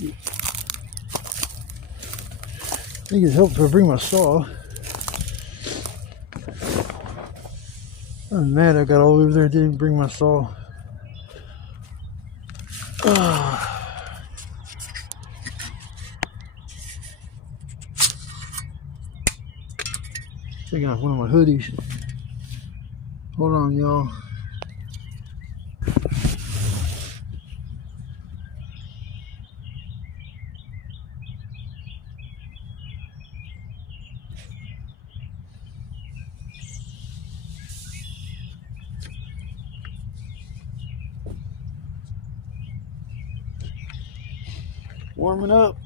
I think it's helped if I bring my saw. I'm mad I got all over there, didn't bring my saw. Taking off one of my hoodies. Hold on, y'all. Warming up.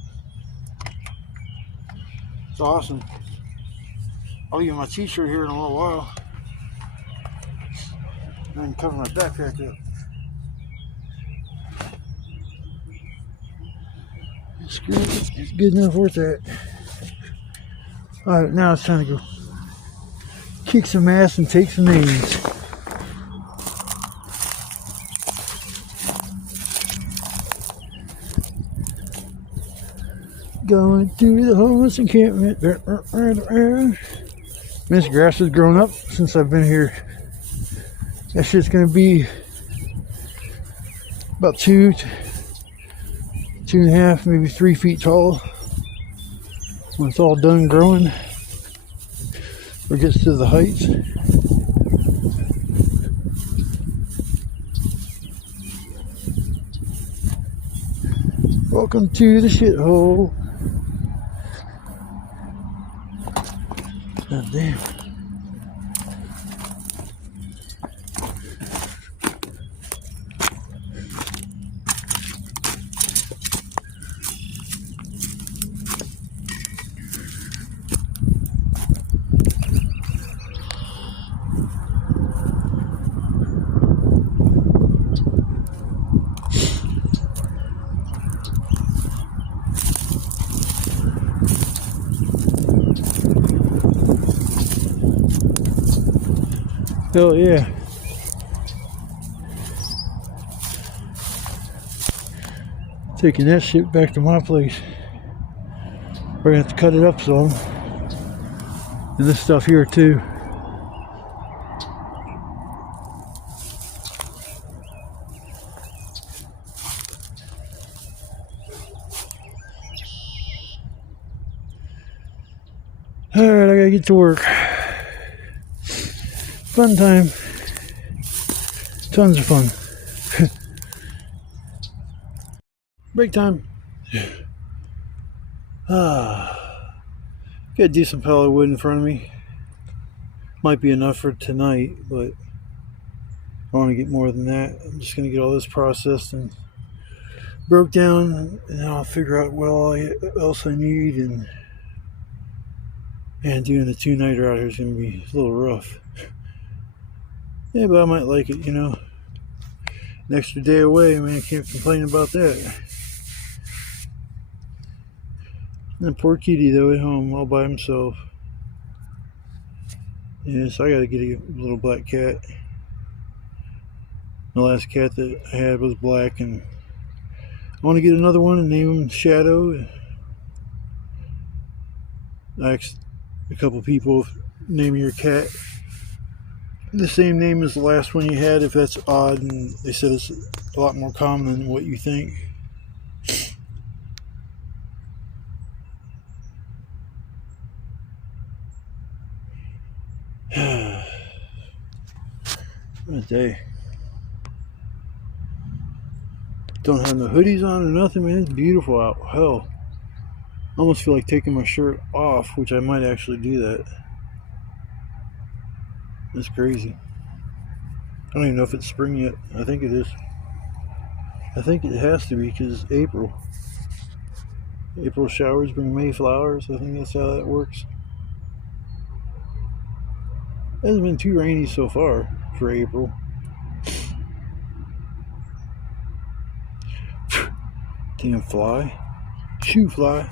It's awesome. I'll leave my t-shirt here in a little while. I can cover my backpack up. It's good enough worth that. Alright, now it's time to go kick some ass and take some names. Going through the homeless encampment. This grass has grown up since I've been here. That shit's gonna be about 2.5, maybe 3 feet tall when it's all done growing or gets to the heights. Welcome to the shithole. God damn. Hell yeah. Taking that shit back to my place. We're gonna have to cut it up some. And this stuff here too. Alright, I gotta get to work. Fun time. Tons of fun. Break time. Got a decent pile of wood in front of me. Might be enough for tonight, but I want to get more than that. I'm just going to get all this processed and broke down, and then I'll figure out what else I need. And doing a 2-nighter out here is going to be a little rough. Yeah, but I might like it, you know. An extra day away, I mean, I can't complain about that. And poor Kitty, though, at home all by himself. Yeah, so I gotta get a little black cat. The last cat that I had was black, and I want to get another one and name him Shadow. I asked a couple people if naming your cat the same name as the last one you had, if that's odd, and they said it's a lot more common than what you think. What a day. Don't have no hoodies on or nothing, man. It's beautiful out. Hell, I almost feel like taking my shirt off, which I might actually do that. That's crazy. I don't even know if it's spring yet. I think it is. I think it has to be because it's April. April showers bring May flowers. I think that's how that works. It hasn't been too rainy so far for April. Damn fly. Shoe fly.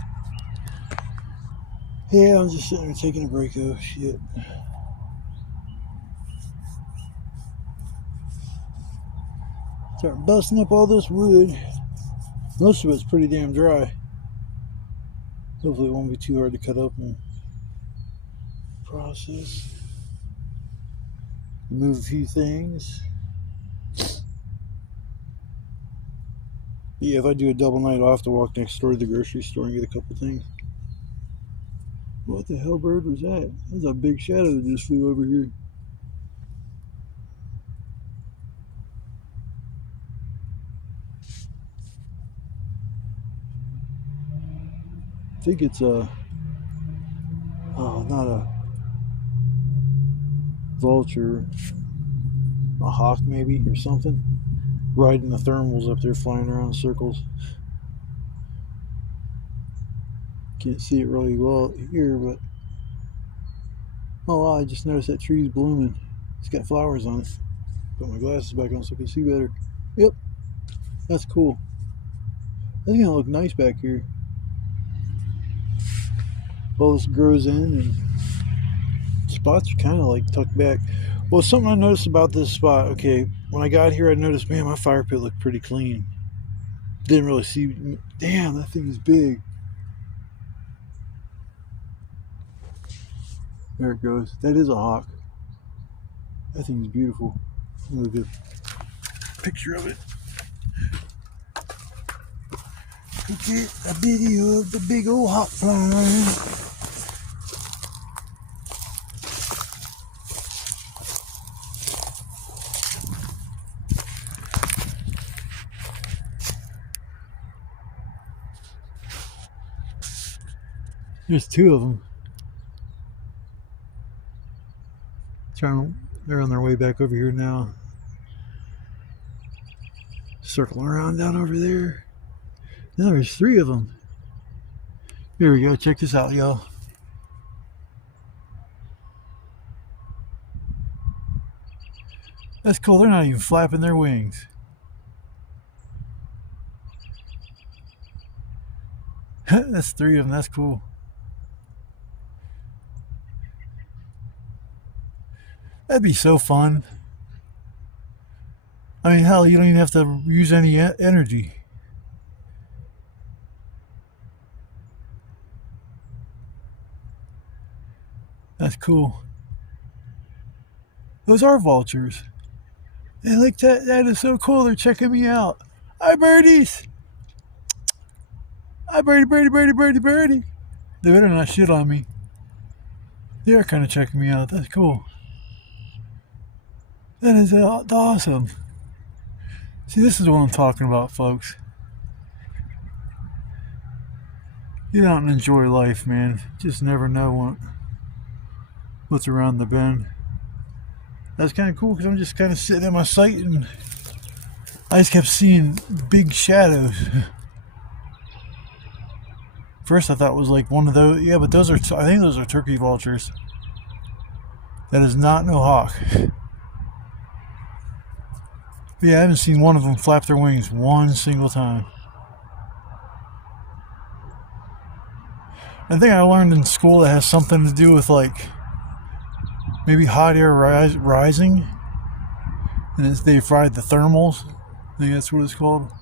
Yeah, I'm just sitting there taking a break though. Shit. Start busting up all this wood. Most of it's pretty damn dry. Hopefully it won't be too hard to cut up and process. Move a few things. Yeah, if I do a double night, I'll have to walk next door to the grocery store and get a couple things. What the hell bird was that? That was a big shadow that just flew over here. I think it's not a vulture, a hawk maybe or something. Riding the thermals up there, flying around in circles. Can't see it really well here, but oh wow, I just noticed that tree's blooming. It's got flowers on it. Put my glasses back on so I can see better. Yep, that's cool. That's gonna look nice back here. All this grows in and spots are kind of like tucked back. Well, something I noticed about this spot, okay, when I got here I noticed, man, my fire pit looked pretty clean. Didn't really see, damn, that thing is big. There it goes. That is a hawk. That thing's beautiful. Look at a picture of it. Look at a video of the big old hawk flying. There's two of them. They're on their way back over here now. Circling around down over there. Now there's three of them. Here we go. Check this out, y'all. That's cool. They're not even flapping their wings. That's three of them. That's cool. That'd be so fun. I mean, hell, you don't even have to use any energy. That's cool. Those are vultures. They like that. That is so cool. They're checking me out. Hi, birdies. Hi, birdie. They better not shit on me. They are kind of checking me out. That's cool. That is awesome. See, this is what I'm talking about, folks. Get out and enjoy life, man. Just never know what's around the bend. That's kind of cool because I'm just kind of sitting at my site and I just kept seeing big shadows. First I thought it was like one of those. Yeah, but those are, I think those are turkey vultures. That is not no hawk. But yeah, I haven't seen one of them flap their wings one single time. I think I learned in school that has something to do with like maybe hot air rising, and they fried the thermals. I think that's what it's called.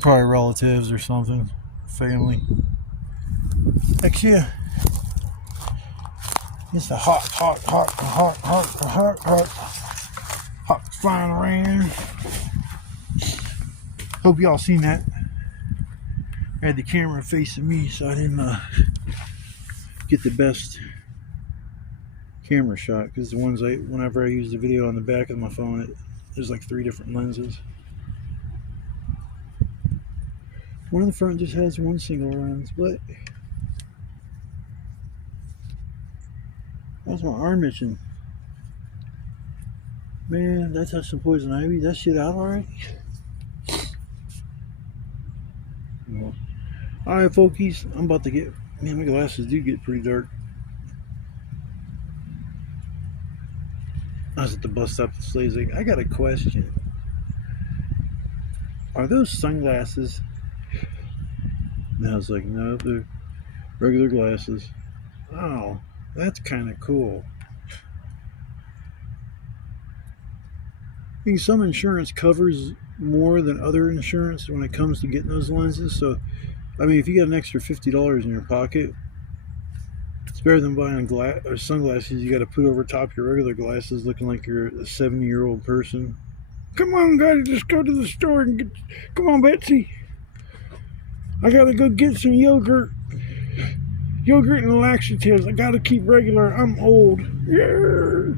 Probably relatives or something, family. Heck yeah. It's a hot flying around. Hope y'all seen that. I had the camera facing me, so I didn't get the best camera shot because the ones whenever I use the video on the back of my phone, there's like 3 different lenses. One in the front just has one single lens, but how's my arm itching? Man, did I touch some poison ivy? That shit out alright? Well, alright, folkies, I'm about to get. Man, my glasses do get pretty dark. I was at the bus stop at Slazing. I got a question. Are those sunglasses? And I was like, no, they're regular glasses. Oh, that's kind of cool. I think some insurance covers more than other insurance when it comes to getting those lenses. So, I mean, if you got an extra $50 in your pocket, it's better than buying sunglasses you got to put over top your regular glasses, looking like you're a 70-year-old person. Come on, gotta just go to the store and get. Come on, Betsy. I gotta go get some yogurt. Yogurt and laxatives. I gotta keep regular. I'm old. Yeah.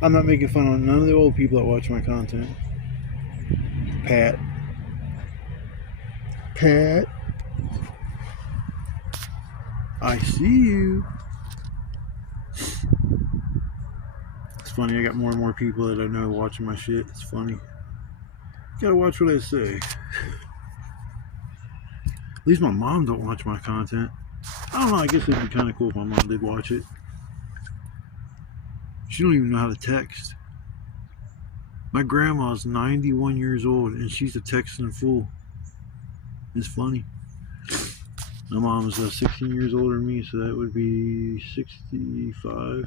I'm not making fun of none of the old people that watch my content. Pat. I see you. It's funny, I got more and more people that I know watching my shit. It's funny. Gotta watch what I say. At least my mom don't watch my content. I don't know, I guess it'd be kind of cool if my mom did watch it. She don't even know how to text. My grandma's 91 years old and she's a texting fool. It's funny. My mom's 16 years older than me, so that would be 65.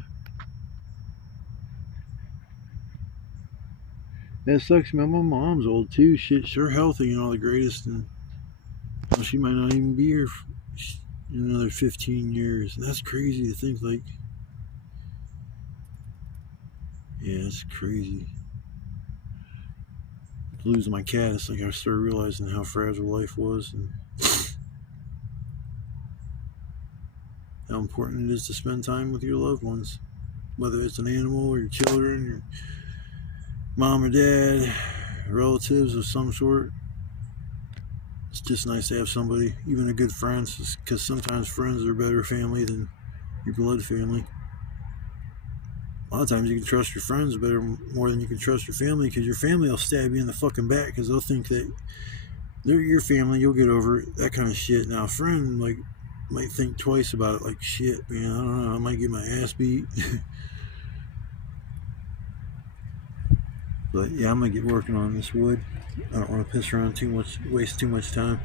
That sucks, man. My mom's old too. Shit, she's healthy and all the greatest, and well, she might not even be here in another 15 years. And that's crazy to think, like, yeah, it's crazy. Losing my cat, it's like I started realizing how fragile life was and how important it is to spend time with your loved ones, whether it's an animal or your children, your mom or dad, relatives of some sort. It's just nice to have somebody, even a good friend, because sometimes friends are better family than your blood family. A lot of times you can trust your friends more than you can trust your family, because your family will stab you in the fucking back because they'll think that they're your family, you'll get over it, that kind of shit. Now a friend might think twice about it, like, shit, man, I don't know, I might get my ass beat. But yeah, I'm gonna get working on this wood. I don't want to piss around too much, waste too much time.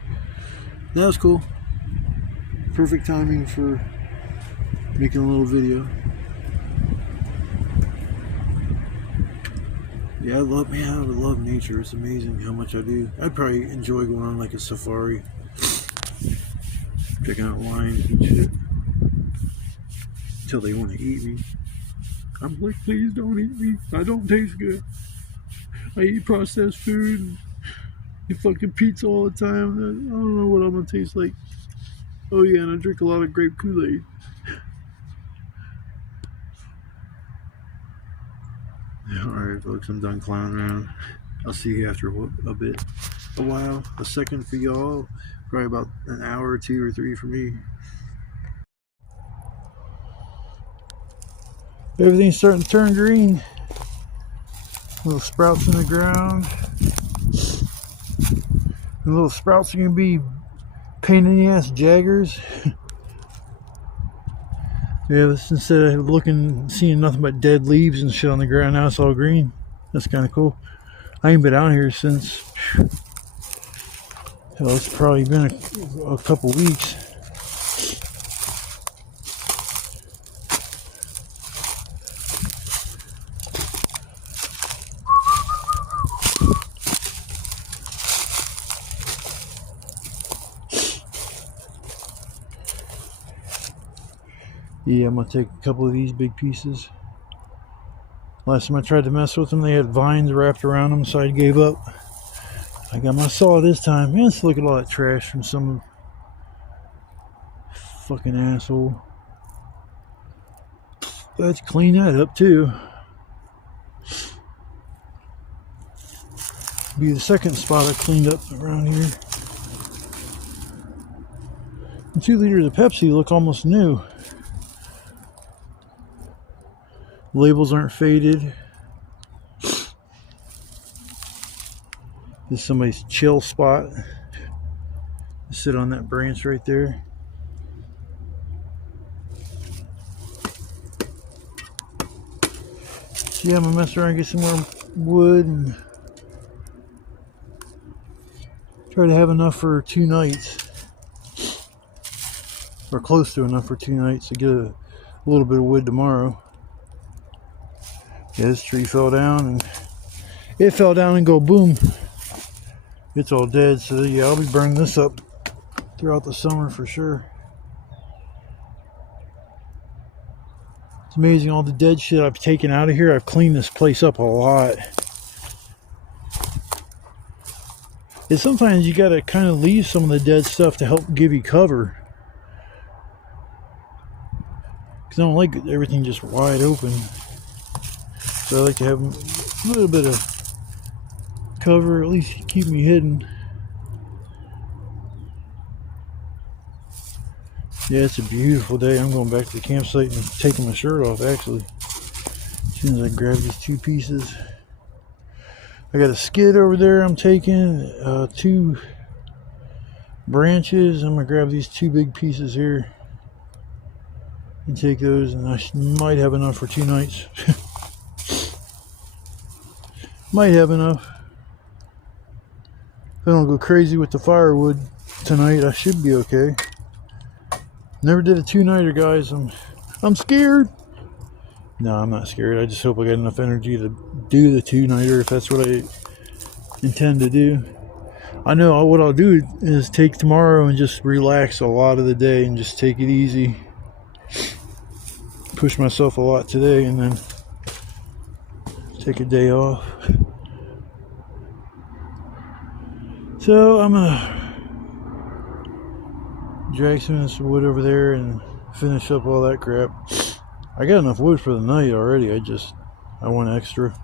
That was cool. Perfect timing for making a little video. Yeah, I would love nature. It's amazing how much I do. I'd probably enjoy going on like a safari, checking out lions and shit, until they want to eat me. I'm like, please don't eat me. I don't taste good. I eat processed food and eat fucking pizza all the time. I don't know what I'm gonna taste like. Oh yeah, and I drink a lot of grape Kool-Aid. Alright folks, I'm done clowning around. I'll see you after a while. A second for y'all. Probably about an hour or 2 or 3 for me. Everything's starting to turn green. Little sprouts in the ground. The little sprouts are gonna be pain in the ass jaggers. Yeah, instead of seeing nothing but dead leaves and shit on the ground, now it's all green. That's kind of cool. I ain't been out here since, hell, it's probably been a couple weeks. Yeah, I'm gonna take a couple of these big pieces. Last time I tried to mess with them, they had vines wrapped around them, so I gave up. I got my saw this time. Man, let's look at all that trash from some fucking asshole. Let's clean that up too. Be the second spot I cleaned up around here. And 2 liters of Pepsi look almost new. Labels aren't faded. This is somebody's chill spot. Sit on that branch right there. So yeah, I'm gonna mess around and get some more wood and try to have enough for 2 nights. Or close to enough for 2 nights to get a little bit of wood tomorrow. Yeah, this tree fell down and it fell down and go boom. It's all dead. So yeah, I'll be burning this up throughout the summer for sure. It's amazing all the dead shit I've taken out of here. I've cleaned this place up a lot. And sometimes you gotta kind of leave some of the dead stuff to help give you cover. Because I don't like everything just wide open. So I like to have a little bit of cover, at least keep me hidden. Yeah, it's a beautiful day. I'm going back to the campsite and taking my shirt off, actually. As soon as I grab these two pieces. I got a skid over there I'm taking, 2 branches. I'm going to grab these 2 big pieces here and take those, and I might have enough for 2 nights. Might have enough. If I don't go crazy with the firewood tonight, I should be okay. Never did a 2-nighter, guys. I'm scared. No, I'm not scared. I just hope I got enough energy to do the 2-nighter if that's what I intend to do. I know what I'll do is take tomorrow and just relax a lot of the day and just take it easy. Push myself a lot today and then take a day off. So I'm gonna drag some of this wood over there and finish up all that crap. I got enough wood for the night already. I want extra.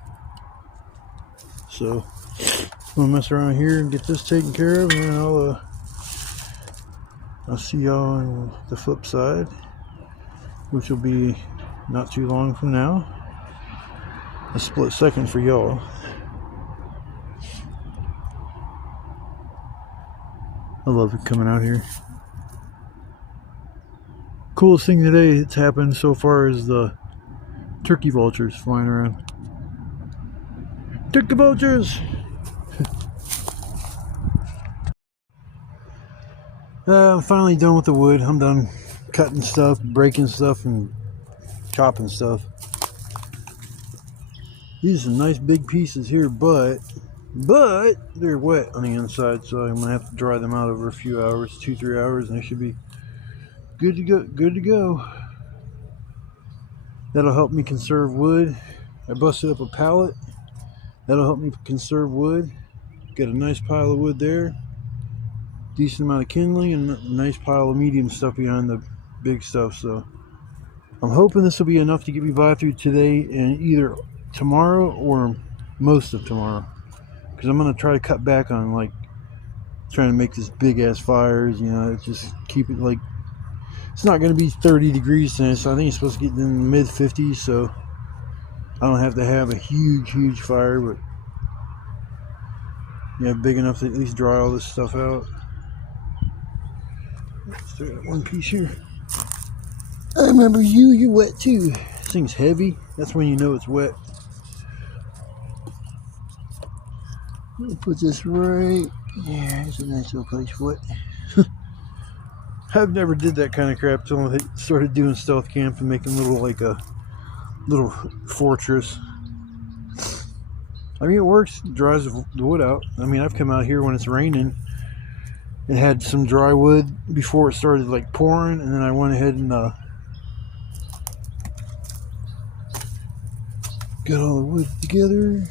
So I'm gonna mess around here and get this taken care of, and then I'll see y'all on the flip side, which will be not too long from now. A split second for y'all. I love it coming out here. Coolest thing today that's happened so far is the turkey vultures flying around. Turkey vultures! I'm finally done with the wood. I'm done cutting stuff, breaking stuff, and chopping stuff. These are nice big pieces here, but they're wet on the inside, so I'm gonna have to dry them out over a few hours, 2-3 hours, and they should be good to go. That'll help me conserve wood. I busted up a pallet. That'll help me conserve wood. Got a nice pile of wood there. Decent amount of kindling and a nice pile of medium stuff behind the big stuff. So I'm hoping this will be enough to get me by through today and either tomorrow or most of tomorrow. Because I'm going to try to cut back on like trying to make this big ass fires, you know, just keep it like, it's not going to be 30 degrees tonight, so I think it's supposed to get in the mid 50s, so I don't have to have a huge fire, but yeah, big enough to at least dry all this stuff out. Let's throw that one piece here. I remember you're wet too. This thing's heavy. That's when you know it's wet. I'll put this right. Yeah, it's a nice little place for it. I've never did that kind of crap till I started doing stealth camp and making like a little fortress. I mean, it works. It dries the wood out. I mean, I've come out here when it's raining and had some dry wood before it started like pouring, and then I went ahead and got all the wood together.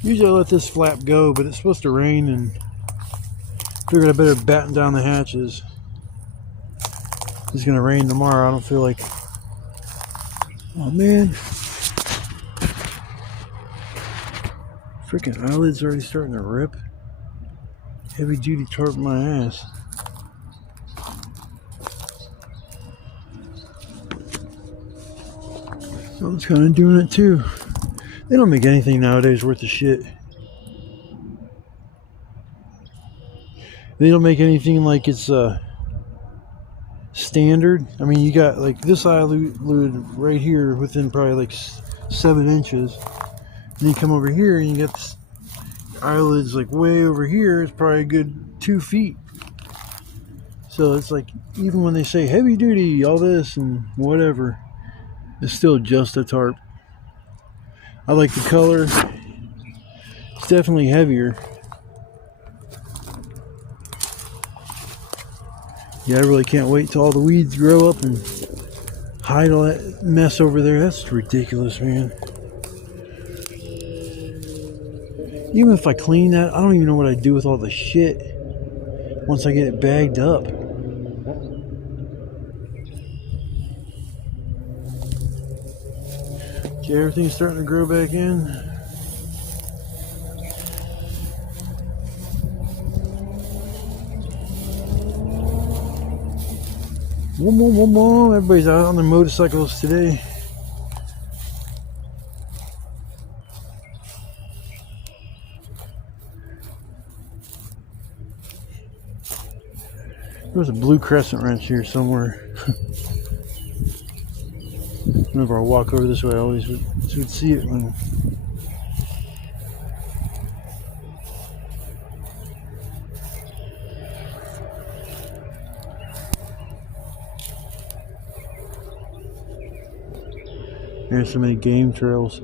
Usually I let this flap go, but it's supposed to rain, and figured I better batten down the hatches. It's gonna rain tomorrow. I don't feel like. Oh man, freaking eyelids already starting to rip. Heavy duty tarp my ass. I was kind of doing it too. They don't make anything nowadays worth of shit. They don't make anything like it's standard. I mean, you got like this eyelid right here within probably like 7 inches. Then you come over here and you got this eyelids like way over here. It's probably a good 2 feet. So it's like, even when they say heavy duty, all this and whatever, It's still just a tarp. I like the color. It's definitely heavier. Yeah, I really can't wait till all the weeds grow up and hide all that mess over there. That's ridiculous, man. Even if I clean that, I don't even know what I'd do with all the shit once I get it bagged up. Okay, everything's starting to grow back in. One more. Everybody's out on their motorcycles today. There's a blue crescent wrench here somewhere. Whenever I walk over this way, I always would see it when. There's so many game trails.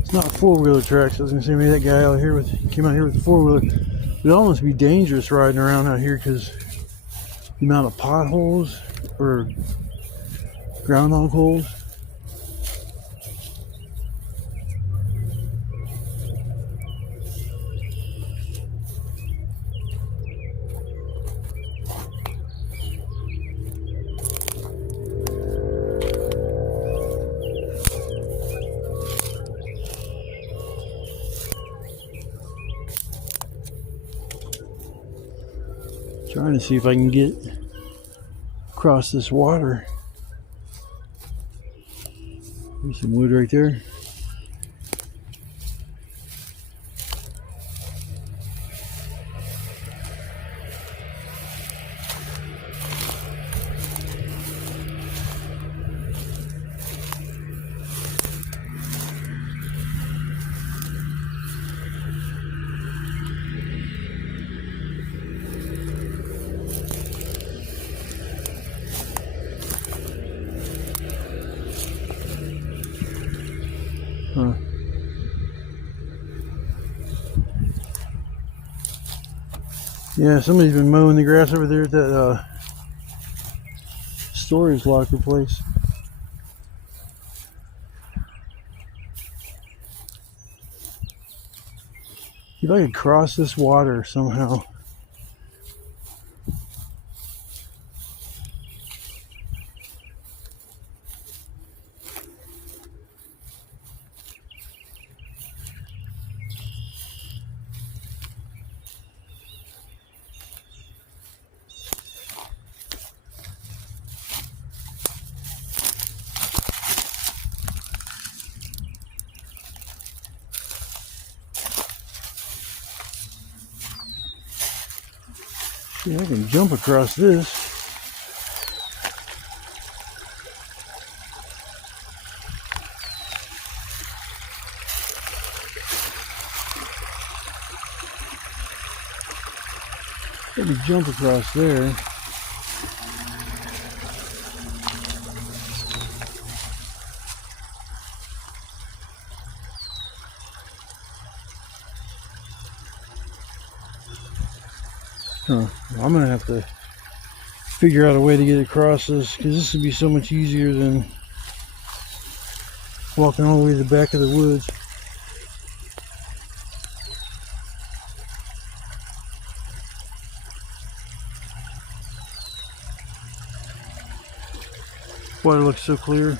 It's not four-wheeler tracks. I was gonna say maybe that guy out here came out here with a four-wheeler. It'd almost be dangerous riding around out here because the amount of potholes or groundhog holes. Trying to see if I can get across this water. There's some wood right there. Huh. Yeah, somebody's been mowing the grass over there at that storage locker place. If I could cross this water somehow. Yeah, I can jump across this. Maybe jump across there. Huh. I'm gonna have to figure out a way to get across this because this would be so much easier than walking all the way to the back of the woods. Water looks so clear,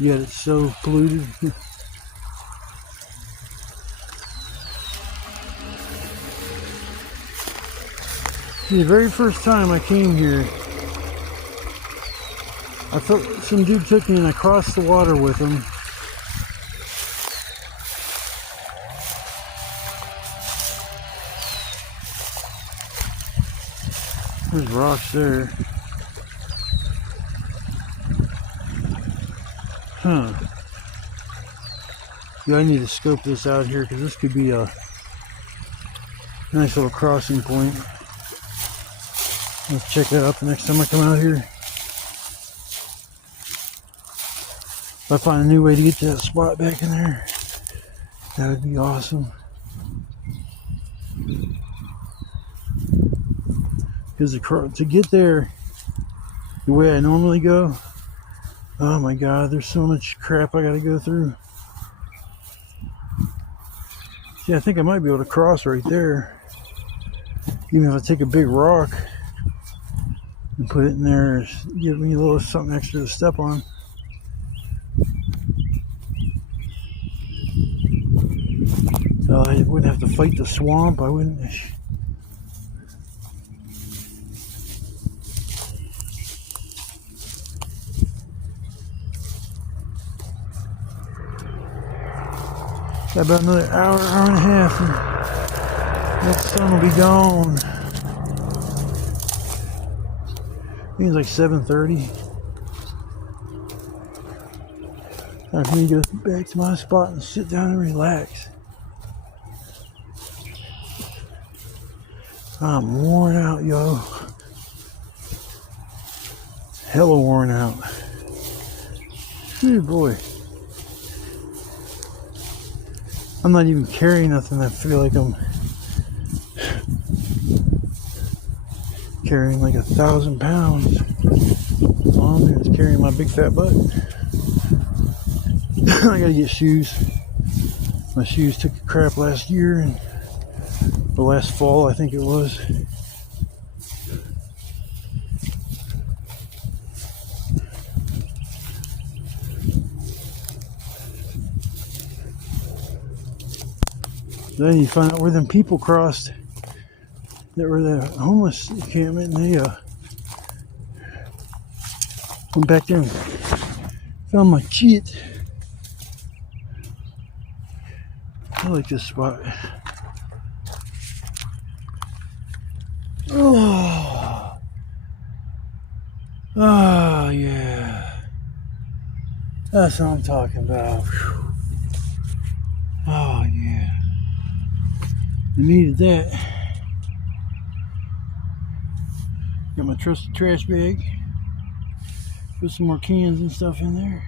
yet it's so polluted. The very first time I came here, I felt some dude took me and I crossed the water with him. There's rocks there. Huh. Yeah, I need to scope this out here because this could be a Nice little crossing point. Let's check that out the next time I come out here. If I find a new way to get to that spot back in there, that would be awesome. Because to get there the way I normally go, oh my god, there's so much crap I gotta go through. See, I think I might be able to cross right there. Even if I take a big rock and put it in there, give me a little something extra to step on. I wouldn't have to fight the swamp. I wouldn't. Got about another hour, hour and a half, and that sun will be gone. I think it's like 7:30. Time for me to go back to my spot and sit down and relax. I'm worn out, yo. Hella worn out. Good boy. I'm not even carrying nothing. I feel like I'm carrying like 1,000 pounds. All I'm doing is carrying my big fat butt. I gotta get shoes. My shoes took a crap last year, and the last fall I think it was. Then you find out where them people crossed that were the homeless encampment, and they went back there and found my shit. I like this spot. Oh, oh yeah, that's what I'm talking about. Oh yeah. I needed that. Got my trusty trash bag. Put some more cans and stuff in there.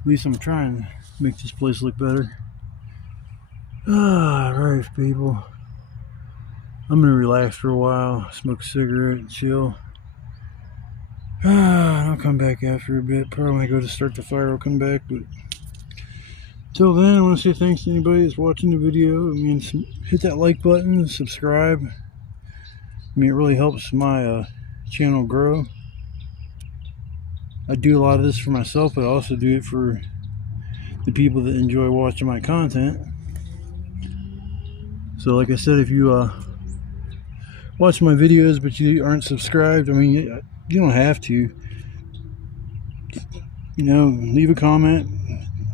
At least I'm trying to make this place look better. Alright, people. I'm gonna relax for a while, smoke a cigarette, and chill. I'll come back after a bit. Probably when I go to start the fire, I'll come back. But till then, I want to say thanks to anybody that's watching the video. I mean, hit that like button, subscribe. I mean, it really helps my channel grow. I do a lot of this for myself, but I also do it for the people that enjoy watching my content. So, like I said, if you watch my videos but you aren't subscribed, I mean, you don't have to. You know, leave a comment.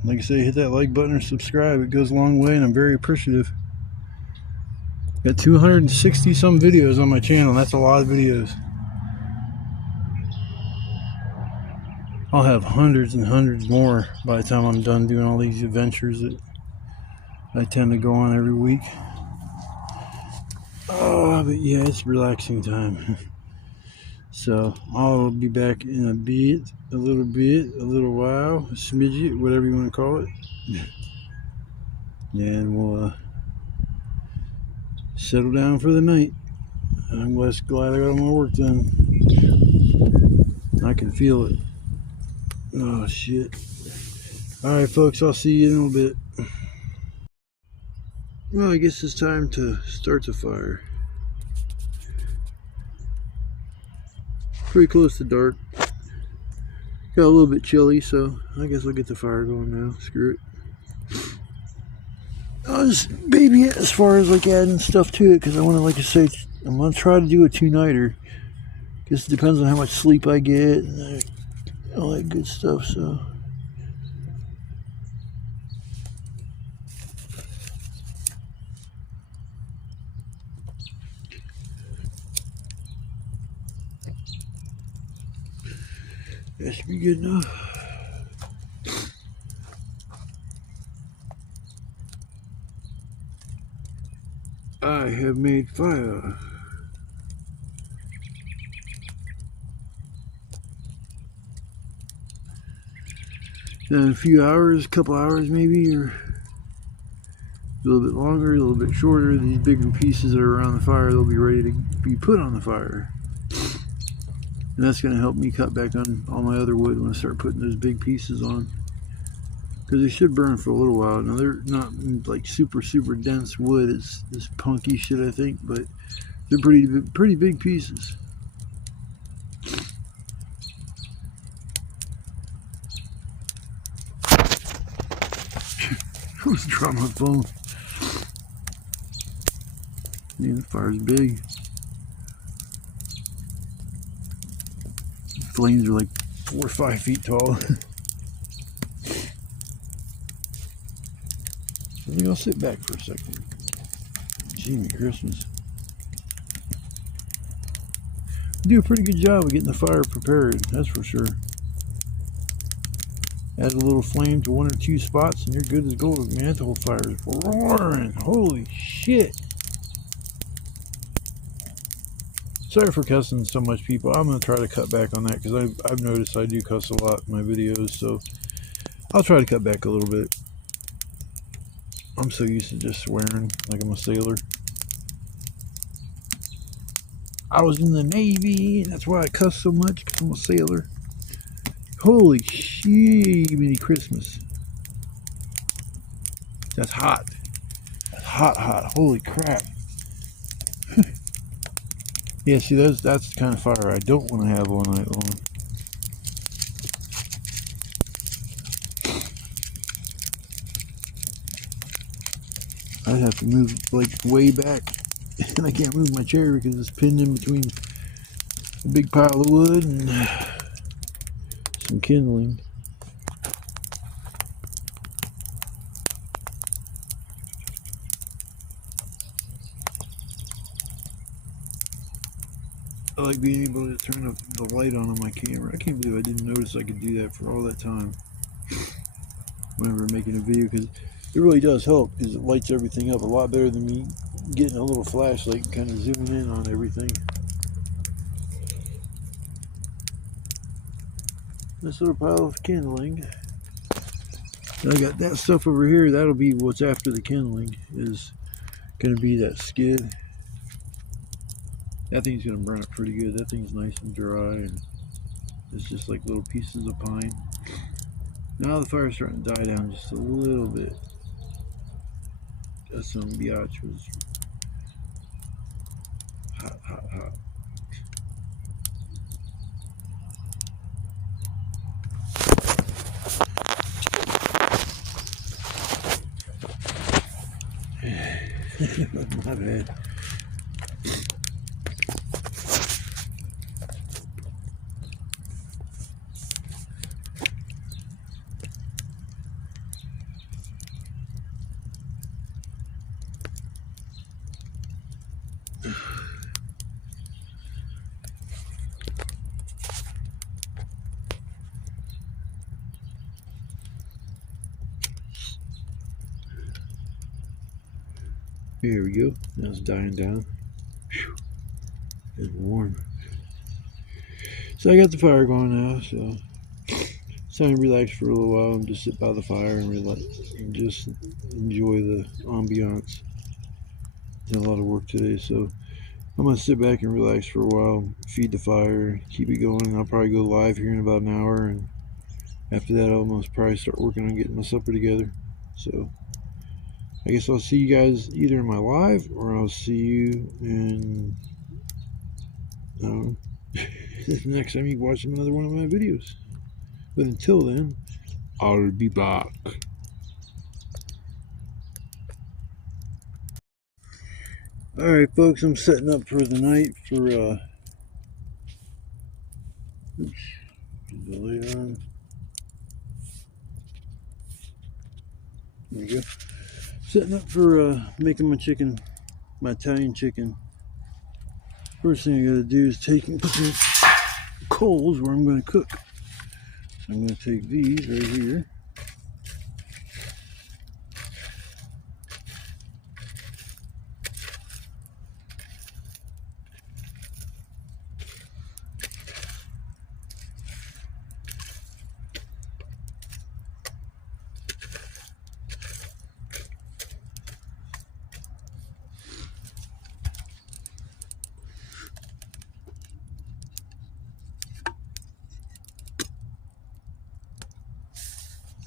Like I say, hit that like button or subscribe. It goes a long way, and I'm very appreciative. Got 260 some videos on my channel. That's a lot of videos. I'll have hundreds and hundreds more by the time I'm done doing all these adventures that I tend to go on every week. Oh, but yeah, it's relaxing time. So I'll be back in a little while, a smidget, whatever you want to call it. And we'll settle down for the night. I'm just glad I got all my work done. I can feel it. Oh shit. Alright folks, I'll see you in a little bit. Well, I guess it's time to start the fire. Pretty close to dark. Got a little bit chilly, so I guess I'll get the fire going now. Screw it. I'll just baby it as far as like adding stuff to it, because I want to, like I say, I'm going to try to do a two-nighter. Guess it depends on how much sleep I get and all that good stuff, so. That should be good enough. I have made fire. Then in a few hours, a couple hours maybe, or a little bit longer, a little bit shorter, these bigger pieces that are around the fire, they'll be ready to be put on the fire. And that's going to help me cut back on all my other wood when I start putting those big pieces on. Because they should burn for a little while. Now they're not like super dense wood. It's this punky shit, I think, but they're pretty big pieces. I almost dropped my phone. Man, the fire's big. The flames are like 4 or 5 feet tall. I think I'll sit back for a second. Jimmy Christmas. Do a pretty good job of getting the fire prepared, that's for sure. Add a little flame to 1 or 2 spots and you're good as gold, man. The whole fire is roaring. Holy shit. Sorry for cussing so much, people. I'm going to try to cut back on that because I've noticed I do cuss a lot in my videos, so I'll try to cut back a little bit. I'm so used to just swearing like I'm a sailor. I was in the Navy, and that's why I cuss so much, because I'm a sailor. Holy shit, mini Christmas. That's hot. That's hot. Holy crap. Yeah, see, that's the kind of fire I don't want to have all night long. I'd have to move like way back, and I can't move my chair because it's pinned in between a big pile of wood and some kindling. I like being able to turn up the light on my camera. I can't believe I didn't notice I could do that for all that time whenever I'm making a video, because it really does help, because it lights everything up a lot better than me getting a little flashlight and kind of zooming in on everything. This little pile of kindling. And I got that stuff over here. That'll be what's after the kindling, is going to be that skid. That thing's going to burn up pretty good. That thing's nice and dry, and it's just like little pieces of pine. Now the fire's starting to die down just a little bit. That some biatch was hot. My bad. Here we go. Now it's dying down. Whew. It's warm. So I got the fire going now, so it's time to relax for a little while and just sit by the fire and relax and just enjoy the ambiance. Did a lot of work today, so I'm gonna sit back and relax for a while, feed the fire, keep it going. I'll probably go live here in about an hour, and after that I'll most probably start working on getting my supper together. So I guess I'll see you guys either in my live, or I'll see you in the next time you watch another one of my videos. But until then, I'll be back. Alright folks, I'm setting up for the night for oops, the light on. There we go. Setting up for making my chicken, my Italian chicken. First thing I gotta do is put some coals where I'm gonna cook. So I'm gonna take these right here.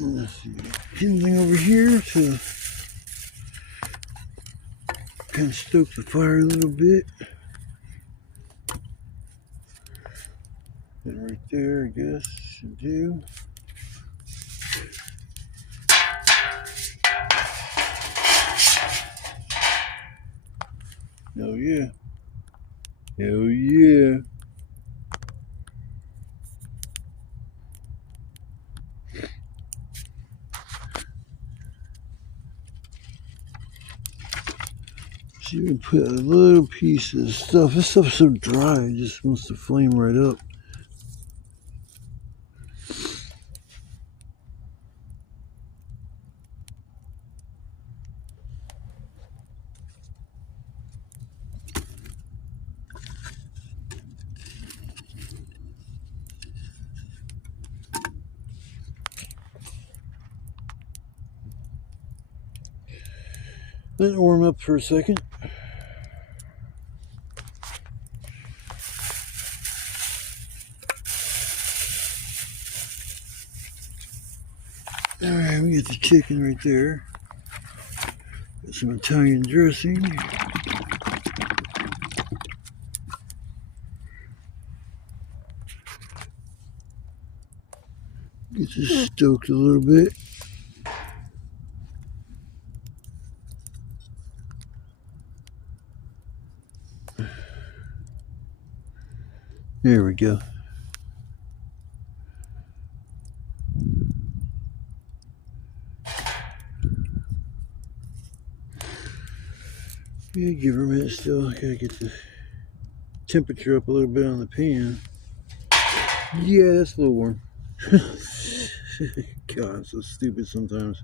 Let's see, kindling over here to kind of stoke the fire a little bit. And right there, I guess, should do. Hell yeah. Hell yeah. So you can put a little piece of stuff. This stuff's so dry, it just wants to flame right up. Let it warm up for a second. Alright, we get the chicken right there. Got some Italian dressing. Get this stoked a little bit. There we go. Yeah, give her a minute still. I gotta get the temperature up a little bit on the pan. Yeah, that's a little warm. God, I'm so stupid sometimes.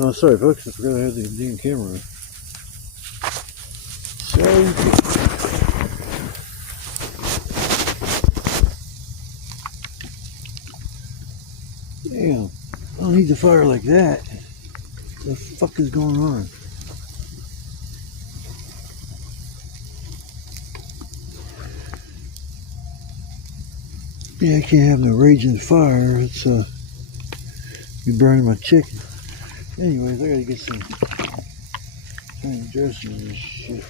Oh, sorry, folks. I forgot I had the damn camera on. So, damn. I don't need the fire like that. What the fuck is going on? Yeah, I can't have no raging fire. It's be burning my chicken. Anyways, I gotta get some dressing and shit.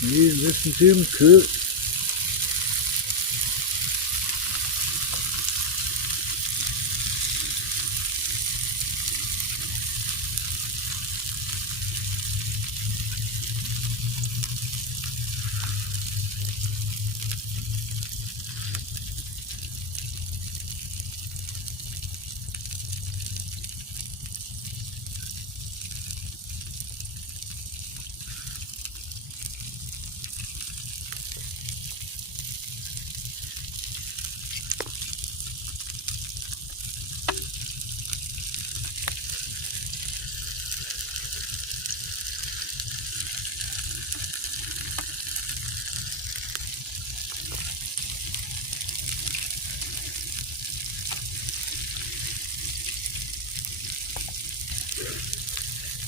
Yeah, listen to them cook.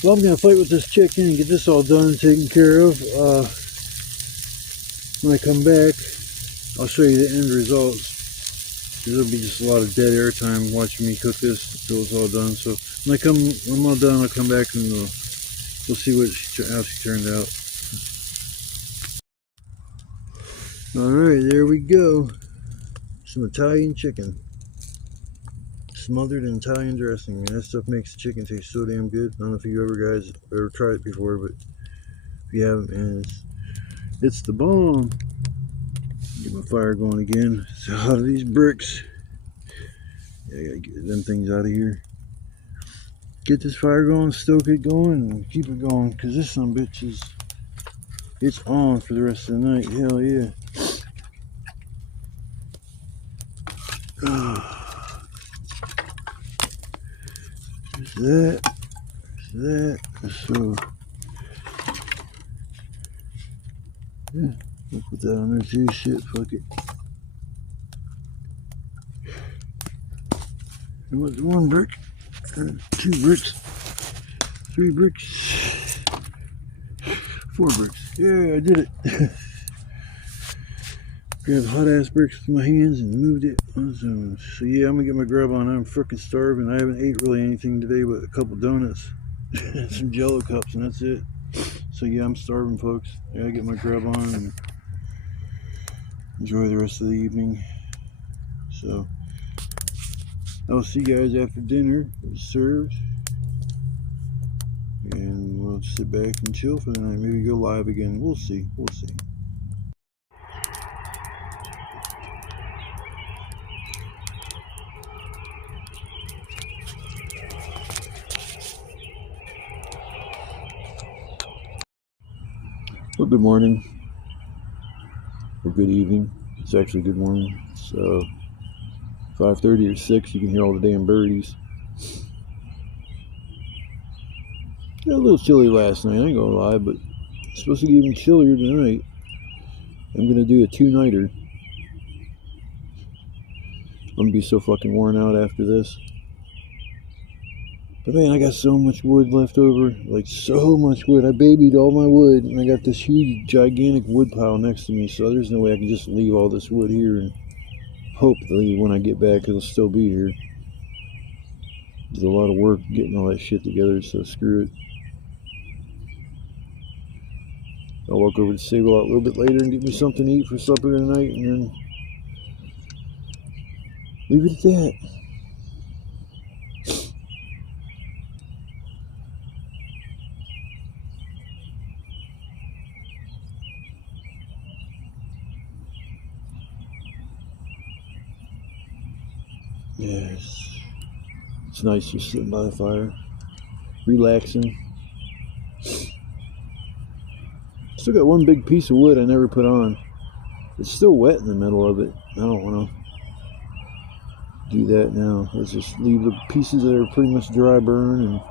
Well, I'm going to fight with this chicken and get this all done and taken care of. When I come back, I'll show you the end results. There'll be just a lot of dead air time watching me cook this until it's all done. So when I'm all done, I'll come back and we'll see how she turned out. Alright, there we go. Some Italian chicken. Smothered in Italian dressing. Man, that stuff makes the chicken taste so damn good. I don't know if you guys ever tried it before, but if you haven't, man, it's the bomb. Get my fire going again. So out of these bricks. Yeah, I gotta get them things out of here. Get this fire going, stoke it going, and keep it going, because this son of a bitch it's on for the rest of the night. Hell yeah. There's that. So yeah, we'll put that on there too. Shit, fuck it. It was 1 brick, 2 bricks, 3 bricks, 4 bricks. Yeah, I did it. Grabbed hot ass bricks with my hands and moved it. So yeah, I'm gonna get my grub on. I'm freaking starving. I haven't ate really anything today but a couple donuts and some Jello cups, and that's it. So yeah, I'm starving, folks. I gotta get my grub on and enjoy the rest of the evening. So I'll see you guys after dinner is served, and we'll sit back and chill for the night. Maybe go live again. We'll see. Well, good morning or good evening. It's actually good morning. So 5:30 or 6, you can hear all the damn birdies. Got a little chilly last night, I ain't gonna lie, but it's supposed to get even chillier tonight. I'm gonna do a 2-nighter. I'm gonna be so fucking worn out after this. But man, I got so much wood left over, like so much wood. I babied all my wood, and I got this huge, gigantic wood pile next to me, so there's no way I can just leave all this wood here and hopefully when I get back it'll still be here. There's a lot of work getting all that shit together, so screw it. I'll walk over to Sable Out a little bit later and get me something to eat for supper tonight, and then leave it at that. Yes, it's nice just sitting by the fire, relaxing. Still got one big piece of wood I never put on. It's still wet in the middle of it. I don't want to do that now. Let's just leave the pieces that are pretty much dry burn, and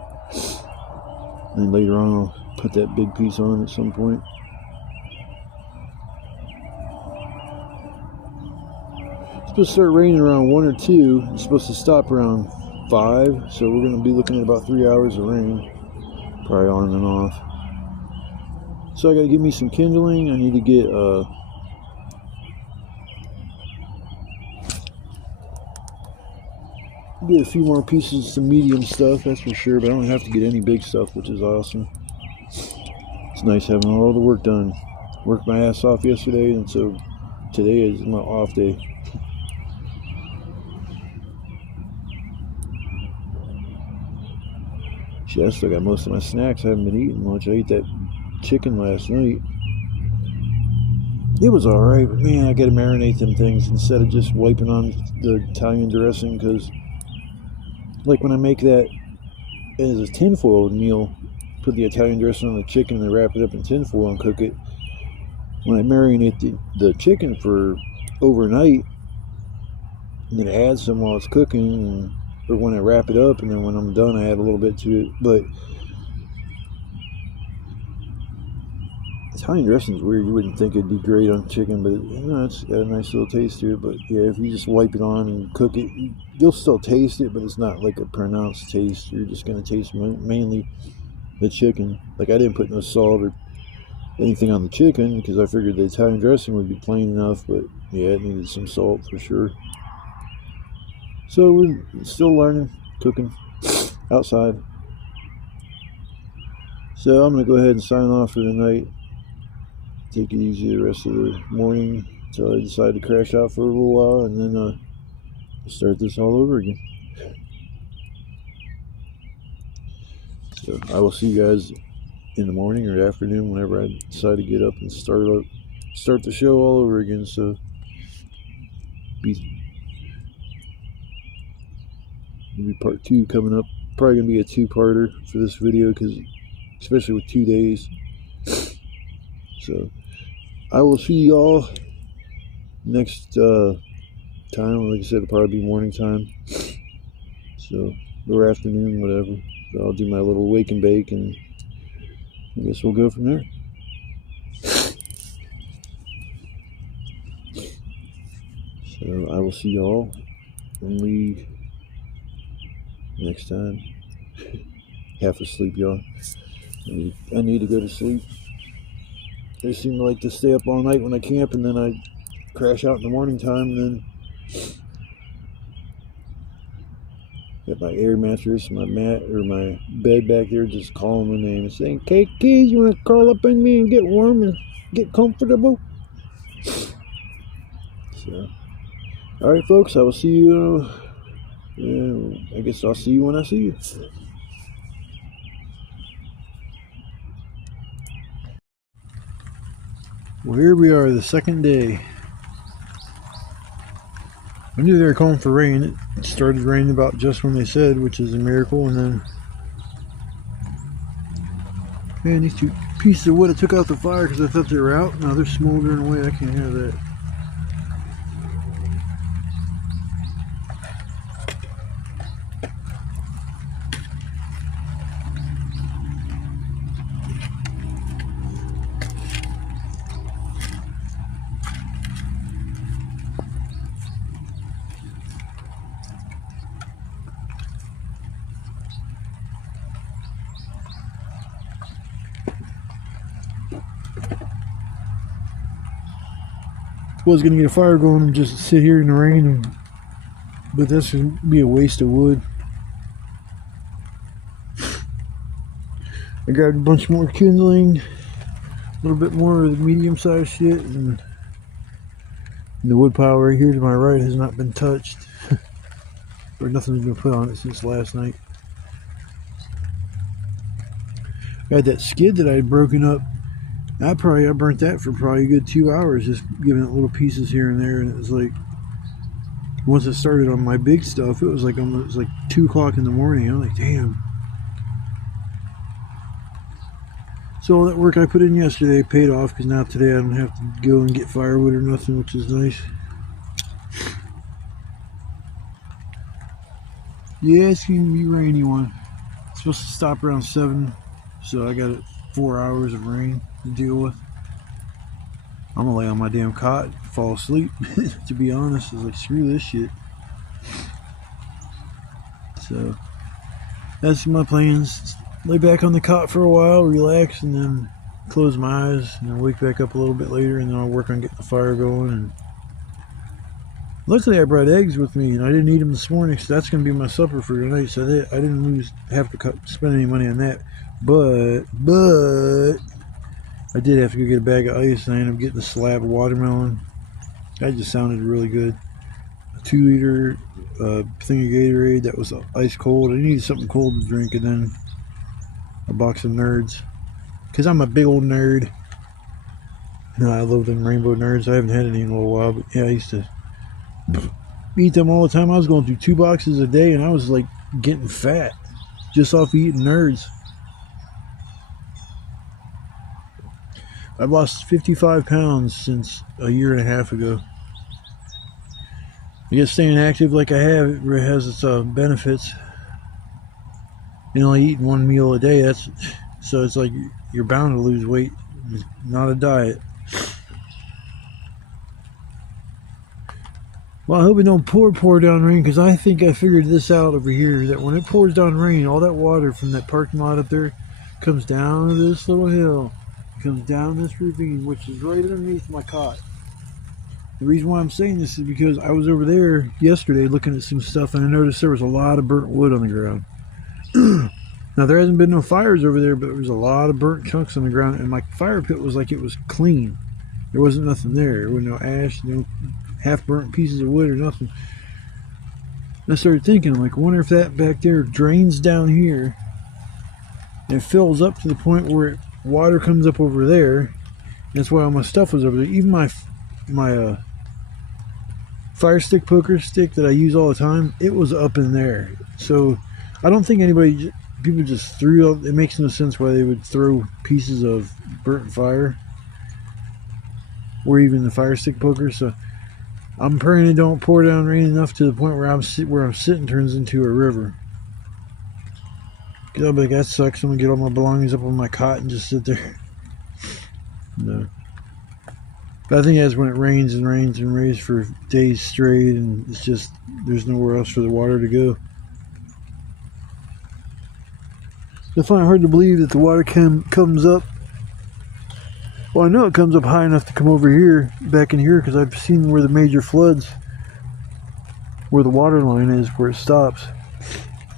then later on I'll put that big piece on at some point. It's supposed to start raining around 1 or 2. It's supposed to stop around 5, so we're going to be looking at about 3 hours of rain, probably on and off. So I got to get me some kindling. I need to get a few more pieces of some medium stuff, that's for sure, but I don't have to get any big stuff, which is awesome. It's nice having all the work done. Worked my ass off yesterday, and so today is my off day. Shit, I still got most of my snacks. I haven't been eating much. I ate that chicken last night. It was alright, but man, I gotta marinate them things instead of just wiping on the Italian dressing, because like when I make that as a tinfoil meal, put the Italian dressing on the chicken and wrap it up in tinfoil and cook it. When I marinate the chicken for overnight, and then add some while it's cooking, or when I wrap it up, and then when I'm done I add a little bit to it. But Italian dressing is weird. You wouldn't think it'd be great on chicken, but it's got a nice little taste to it. But yeah, if you just wipe it on and cook it, you'll still taste it, but it's not like a pronounced taste. You're just going to taste mainly the chicken. Like, I didn't put no salt or anything on the chicken because I figured the Italian dressing would be plain enough, but yeah, it needed some salt for sure. So we're still learning cooking outside. So I'm gonna go ahead and sign off for the night. Take it easy the rest of the morning until I decide to crash out for a little while, and then start this all over again. So I will see you guys in the morning or afternoon whenever I decide to get up and start the show all over again. So will be part 2 coming up. Probably gonna be a 2-parter for this video, because especially with 2 days. So I will see y'all next time. Like I said, it'll probably be morning time, so or afternoon, whatever. So I'll do my little wake and bake, and I guess we'll go from there. So I will see y'all only next time. Half asleep, y'all. I need to go to sleep. I seem to like to stay up all night when I camp, and then I crash out in the morning time, and then got my air mattress, my mat, or my bed back there just calling my name and saying, "KK, you want to crawl up in me and get warm and get comfortable?" So, alright folks, I will see you, I guess I'll see you when I see you. Well, here we are, the second day. I knew they were calling for rain. It started raining about just when they said, which is a miracle. And then, man, these 2 pieces of wood I took out the fire because I thought they were out. Now they're smoldering away. I can't have that. Was gonna get a fire going and just sit here in the rain, but this would be a waste of wood. I grabbed a bunch more kindling, a little bit more of the medium-sized shit, and the wood pile right here to my right has not been touched, or nothing's been put on it since last night. I had that skid that I had broken up. I burnt that for probably a good 2 hours, just giving it little pieces here and there. And it was like, once it started on my big stuff, it was like almost like 2 o'clock in the morning. I'm like, damn. So all that work I put in yesterday paid off, because now today I don't have to go and get firewood or nothing, which is nice. Yeah, it's going to be a rainy one. It's supposed to stop around 7, so I got 4 hours of rain to deal with. I'm gonna lay on my damn cot and fall asleep. To be honest, I was like, screw this shit. So that's my plans. Lay back on the cot for a while, relax, and then close my eyes, and then wake back up a little bit later, and then I'll work on getting the fire going. And luckily I brought eggs with me, and I didn't eat them this morning, so that's gonna be my supper for tonight. So I didn't have to spend any money on that. But I did have to go get a bag of ice, and I ended up getting a slab of watermelon. That just sounded really good. A 2-liter thing of Gatorade that was ice cold. I needed something cold to drink, and then a box of Nerds, because I'm a big old nerd. No, I love them Rainbow Nerds. I haven't had any in a little while, but yeah, I used to eat them all the time. I was going through 2 boxes a day, and I was like getting fat just off eating Nerds. I've lost 55 pounds since a year and a half ago. I guess staying active like I have, it has its benefits. You know, eating 1 meal a day, so it's like you're bound to lose weight. It's not a diet. Well, I hope it don't pour down rain, because I think I figured this out over here, that when it pours down rain, all that water from that parking lot up there, Comes down this little hill. Comes down this ravine, which is right underneath my cot. The reason why I'm saying this is because I was over there yesterday looking at some stuff, and I noticed there was a lot of burnt wood on the ground. Now, there hasn't been no fires over there, but there was a lot of burnt chunks on the ground, and my fire pit was like it was clean. There wasn't nothing there. There was no ash, no half-burnt pieces of wood or nothing. And I started thinking, I'm like, I wonder if that back there drains down here and it fills up to the point where water comes up over there. And that's why all my stuff was over there. Even my fire stick poker stick that I use all the time, it was up in there. So I don't think people just threw it. It makes no sense why they would throw pieces of burnt fire or even the fire stick poker. So I'm praying it don't pour down rain enough to the point where I'm sitting turns into a river. Cause I'll be like, that sucks. I'm gonna get all my belongings up on my cot and just sit there. No. But I think that's when it rains and rains and rains for days straight, and it's just there's nowhere else for the water to go. I find it hard to believe that the water comes up. Well, I know it comes up high enough to come over here, back in here, because I've seen where the major floods, where the water line is, where it stops.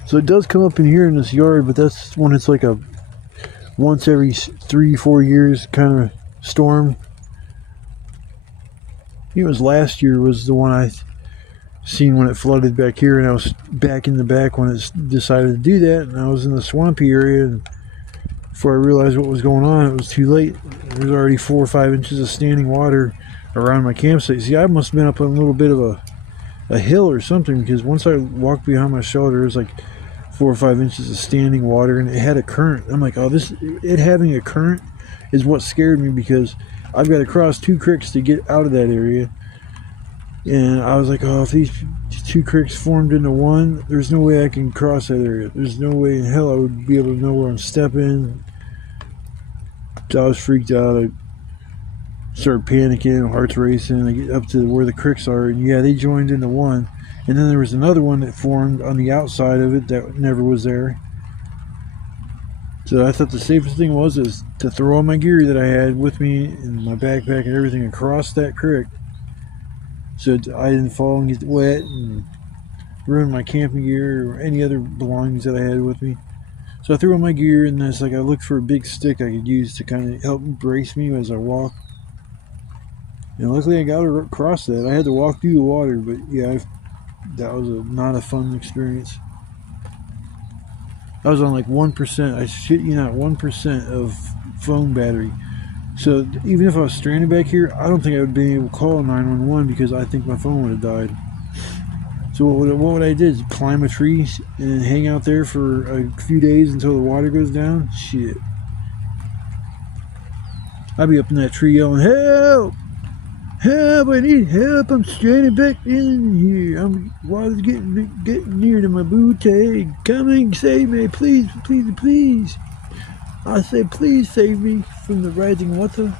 So it does come up in here in this yard, but that's when it's like a once every 3-4 years kind of storm. I think it was last year was the one I seen when it flooded back here, and I was back in the back when it decided to do that, and I was in the swampy area, and before I realized what was going on, it was too late. There was already 4 or 5 inches of standing water around my campsite. See, I must have been up on a little bit of a hill or something, because once I walked behind my shelter, it was like 4 or 5 inches of standing water, and it had a current. I'm like, oh, it having a current is what scared me, because I've got to cross 2 creeks to get out of that area. And I was like, oh, if these 2 creeks formed into one, there's no way I can cross that area. There's no way in hell I would be able to know where I'm stepping. So I was freaked out. I started panicking, heart's racing. I get up to where the creeks are, and yeah, they joined into one. And then there was another one that formed on the outside of it that never was there. So I thought the safest thing was to throw all my gear that I had with me in my backpack and everything across that creek, so I didn't fall and get wet and ruin my camping gear or any other belongings that I had with me. So I threw all my gear, and it's like I looked for a big stick I could use to kind of help brace me as I walk. And luckily I got across that. I had to walk through the water, but yeah, that was not a fun experience. I was on like 1%, I shit you not, 1% of phone battery. So even if I was stranded back here, I don't think I would be able to call 911, because I think my phone would have died. So what would I do? Is climb a tree and hang out there for a few days until the water goes down? Shit. I'd be up in that tree yelling, help! Help, I need help, I'm stranded back in here. Water's getting near to my booty. Come and save me, please, please, please. I say, please save me from the rising water.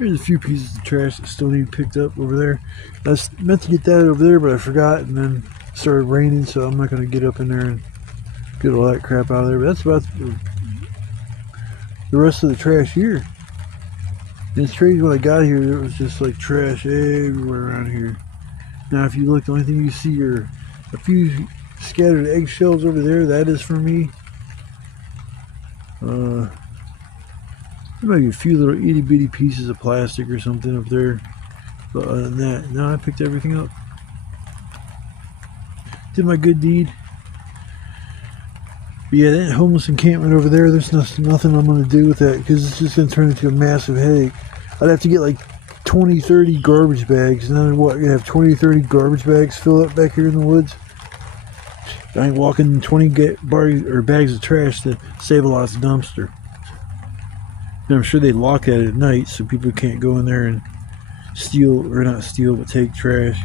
There's a few pieces of trash that still need picked up over there. I was meant to get that over there, but I forgot, and then it started raining, so I'm not going to get up in there and get all that crap out of there. But that's about the rest of the trash here. And it's crazy, when I got here, there was just like trash everywhere around here. Now if you look, the only thing you see are a few scattered eggshells over there. That is for me. There might be a few little itty bitty pieces of plastic or something up there. But other than that, no, I picked everything up. Did my good deed. But yeah, that homeless encampment over there, there's nothing I'm going to do with that, because it's just going to turn into a massive headache. I'd have to get like 20, 30 garbage bags, and then what, you have 20, 30 garbage bags filled up back here in the woods? I ain't walking 20 bags of trash to save a lost dumpster. And I'm sure they lock that at night so people can't go in there and steal, or not steal, but take trash.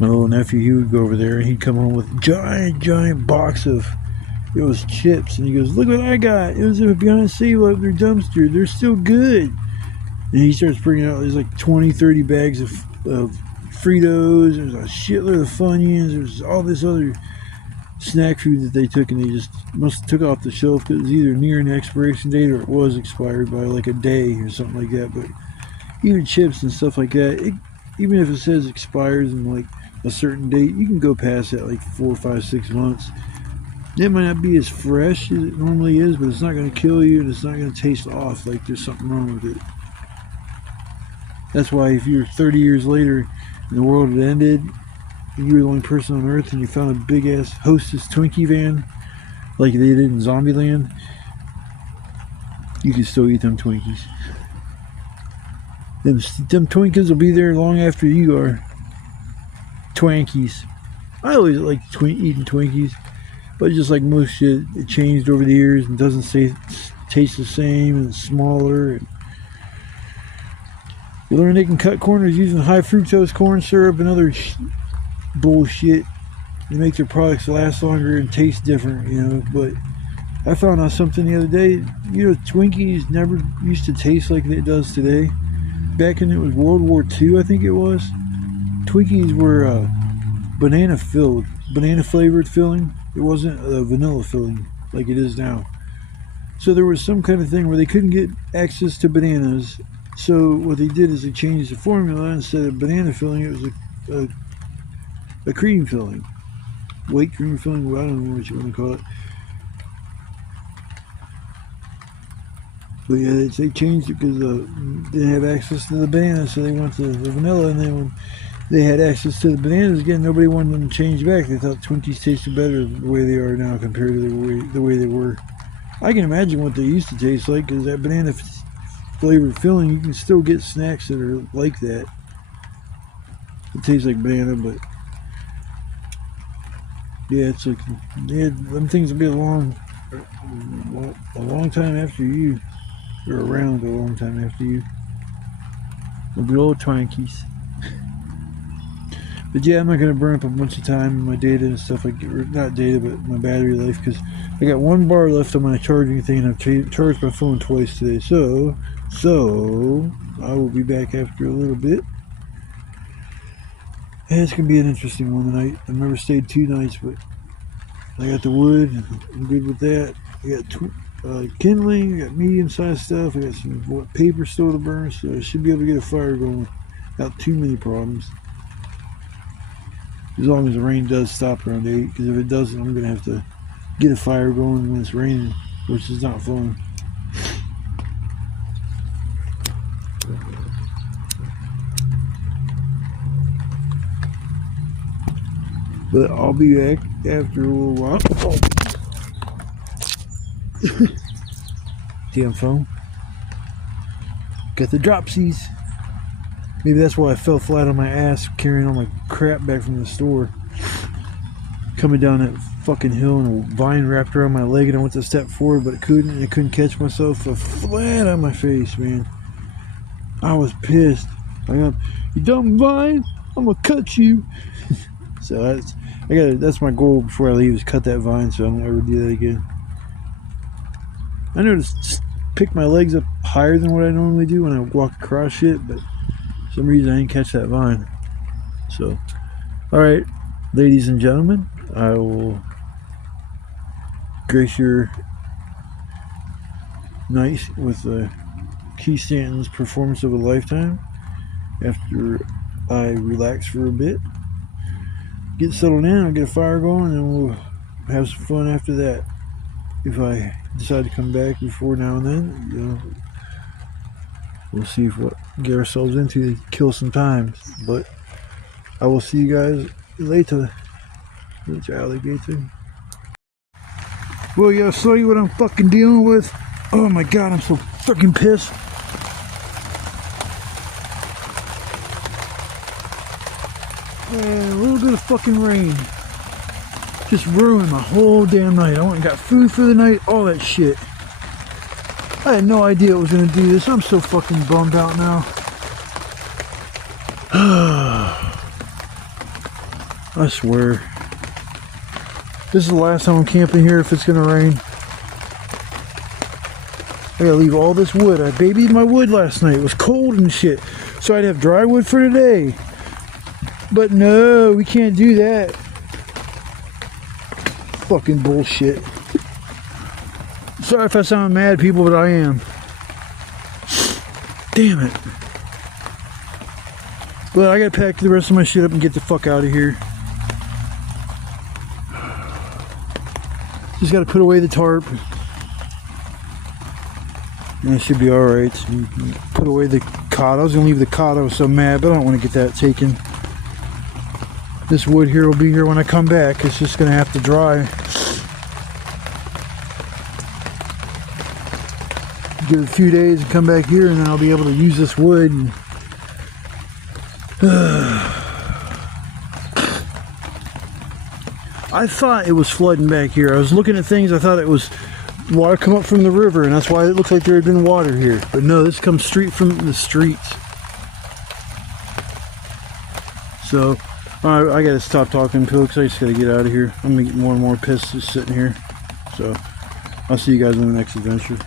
My little nephew, he would go over there and he'd come home with a giant box of, it was chips, and he goes, look what I got. It was a Beyond Save up their dumpster. They're still good. And he starts bringing out, there's like 20, 30 bags of Fritos, there's a shitload of Funyuns, there's all this other snack food that they took, and they just must have took off the shelf because it was either near an expiration date or it was expired by like a day or something like that. But even chips and stuff like that, even if it says expires in like a certain date, you can go past that like 4, 5, 6 months. It might not be as fresh as it normally is, but it's not going to kill you and it's not going to taste off like there's something wrong with it. That's why if you're 30 years later and the world had ended and you were the only person on Earth and you found a big ass Hostess Twinkie van like they did in Zombieland, you can still eat them Twinkies. Them Twinkies will be there long after you are. Twankies. I always like eating Twinkies, but just like most shit, it changed over the years and doesn't taste the same and it's smaller. And you learn they can cut corners using high fructose corn syrup and other bullshit. They make their products last longer and taste different, you know. But I found out something the other day. You know, Twinkies never used to taste like it does today. Back in it was World War II, I think it was. Twinkies were banana flavored filling. It wasn't a vanilla filling like it is now. So there was some kind of thing where they couldn't get access to bananas. So what they did is they changed the formula. Instead of banana filling, it was a cream filling. White cream filling, I don't know what you want to call it. But yeah, they changed it because they didn't have access to the bananas, so they went to the vanilla. And then when they had access to the bananas again, nobody wanted them to change back. They thought Twinkies tasted better the way they are now compared to the way they were. I can imagine what they used to taste like, because that banana flavored filling, you can still get snacks that are like that. It tastes like banana, but yeah, it's like, yeah, them things will be a long time after you. They're around a long time after you. The good old Twinkies. But yeah, I'm not going to burn up a bunch of time in my data and stuff like, or not data, but my battery life, because I got 1 bar left on my charging thing, and I've charged my phone twice today. So I will be back after a little bit. Yeah, it's going to be an interesting one tonight. I've never stayed 2 nights, but I got the wood. I'm good with that. I got kindling, I got medium-sized stuff. I got some paper still to burn, so I should be able to get a fire going without too many problems. As long as the rain does stop around 8, because if it doesn't, I'm going to have to get a fire going when it's raining, which is not fun. But I'll be back after a little while. Oh. Damn phone. Got the dropsies. Maybe that's why I fell flat on my ass carrying all my crap back from the store. Coming down that fucking hill and a vine wrapped around my leg and I went to step forward but I couldn't catch myself. I flat on my face, man. I was pissed. I got, you dumb vine, I'm gonna cut you. So that's my goal before I leave, is cut that vine so I'll never do that again. I noticed just pick my legs up higher than what I normally do when I walk across shit, but for some reason I didn't catch that vine. So, alright, ladies and gentlemen, I will grace your night with Keith Stanton's Performance of a Lifetime after I relax for a bit. Get settled in, I'll get a fire going, and we'll have some fun after that. If I decide to come back before now and then, you know, we'll see if what get ourselves into to kill some time. But I will see you guys later. Alligator. Well, yeah, I'll show you what I'm fucking dealing with. Oh my god, I'm so fucking pissed. A little bit of fucking rain just ruined my whole damn night. I went and got food for the night, all that shit. I had no idea it was gonna do this. I'm so fucking bummed out now. I swear. This is the last time I'm camping here if it's gonna rain. I gotta leave all this wood. I babied my wood last night. It was cold and shit. So I'd have dry wood for today. But no, we can't do that. Fucking bullshit. Sorry if I sound mad, people, but I am. Damn it. But I gotta pack the rest of my shit up and get the fuck out of here. Just gotta put away the tarp. And it should be alright. Put away the cot. I was gonna leave the cot. I was so mad, but I don't want to get that taken. This wood here will be here when I come back. It's just gonna have to dry. Give it a few days and come back here, and then I'll be able to use this wood. And I thought it was flooding back here. I was looking at things. I thought it was water come up from the river, and that's why it looks like there had been water here. But no, this comes straight from the streets. So, I gotta stop talking, because I just gotta get out of here. I'm gonna get more and more pissed just sitting here. So, I'll see you guys in the next adventure.